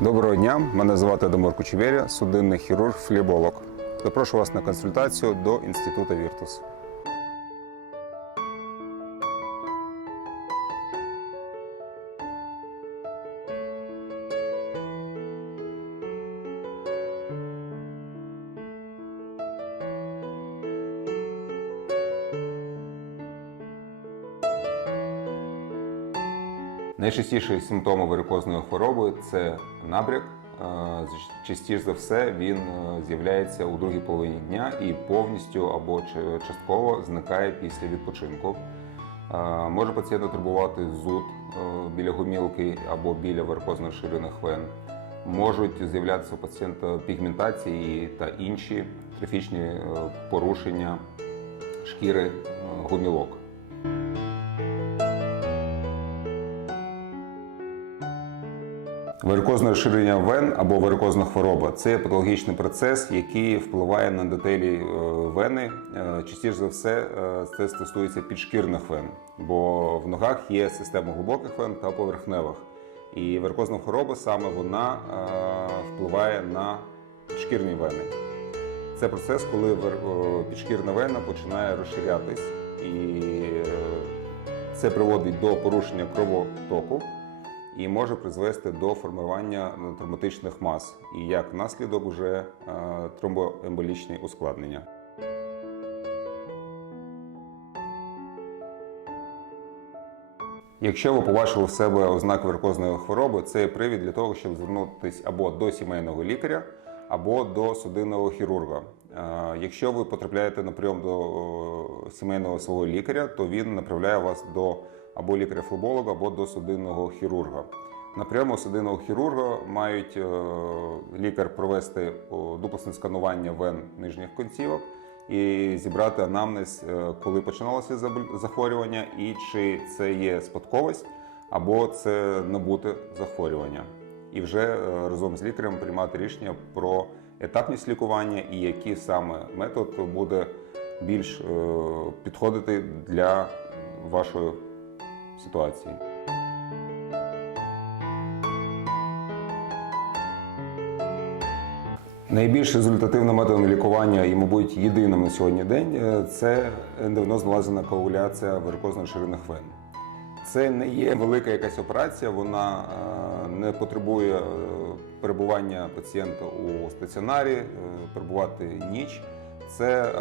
Доброго дня, мене звати Дамир Кучевєря, судинний хірург, флеболог. Запрошую вас на консультацію до інституту Віртус. Найчастіші симптоми варикозної хвороби це набряк. Е, Частіше за все він е, з'являється у другій половині дня і повністю або частково зникає після відпочинку. Е, Може пацієнта турбувати зуд біля гумілки або біля варикозно ширених вен. Можуть з'являтися у пацієнта пігментації та інші трофічні порушення шкіри гумілок. Варикозне розширення вен або варикозна хвороба це патологічний процес, який впливає на детелі е, вени. Е, Частіше за все е, це стосується підшкірних вен, бо в ногах є система глибоких вен та поверхневих. І варикозна хвороба саме вона впливає на підшкірні вени. Це процес, коли підшкірна вена починає розширятись, і це приводить до порушення кровотоку і може призвести до формування травматичних мас, і як наслідок вже е, тромбоемболічні ускладнення. Якщо ви побачили в себе ознаки варикозної хвороби, це є привід для того, щоб звернутися або до сімейного лікаря, або до судинного хірурга. Е, Якщо ви потрапляєте на прийом до сімейного свого лікаря, то він направляє вас до або лікаря-флеболога, або до судинного хірурга. На прийому судинного хірурга мають е, лікар провести о, дуплесне сканування вен нижніх кінцівок і зібрати анамнез, е, коли починалося захворювання, і чи це є спадковість або це набуте захворювання. І вже е, разом з лікарем приймати рішення про етапність лікування і який саме метод буде більш е, підходити для вашої ситуації. Найбільш результативним методом лікування і, мабуть, єдиним на сьогодні день е, це ендовенозна лазерна коагуляція варикозно шириних вен. Це не є велика якась операція, вона е, не потребує е, перебування пацієнта у стаціонарі, е, перебувати ніч. Це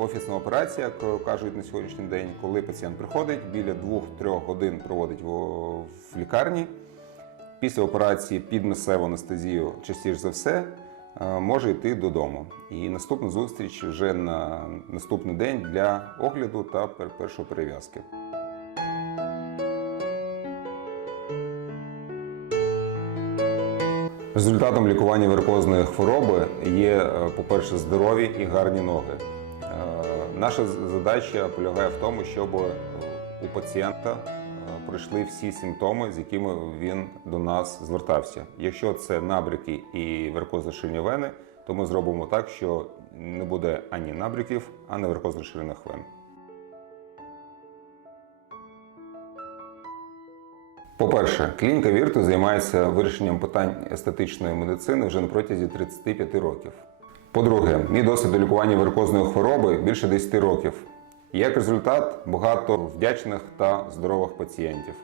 офісна операція, як кажуть на сьогоднішній день, коли пацієнт приходить біля 2-3 годин проводить в, лікарні. Після операції під місцеву анестезію частіше за все може йти додому. І наступна зустріч вже на наступний день для огляду та першої перев'язки. Результатом лікування варикозної хвороби є, е, по-перше, здорові і гарні ноги. Е, Наша задача полягає в тому, щоб е, у пацієнта пройшли всі симптоми, з якими він до нас звертався. Якщо це набряки і варикозно ширині вени, то ми зробимо так, що не буде ані набряків, ані варикозно шириних вен. По-перше, клініка Вірту займається вирішенням питань естетичної медицини вже на протязі 35 років. По-друге, мій досвід у лікуванні хвороби більше 10 років. Як результат, багато вдячних та здорових пацієнтів.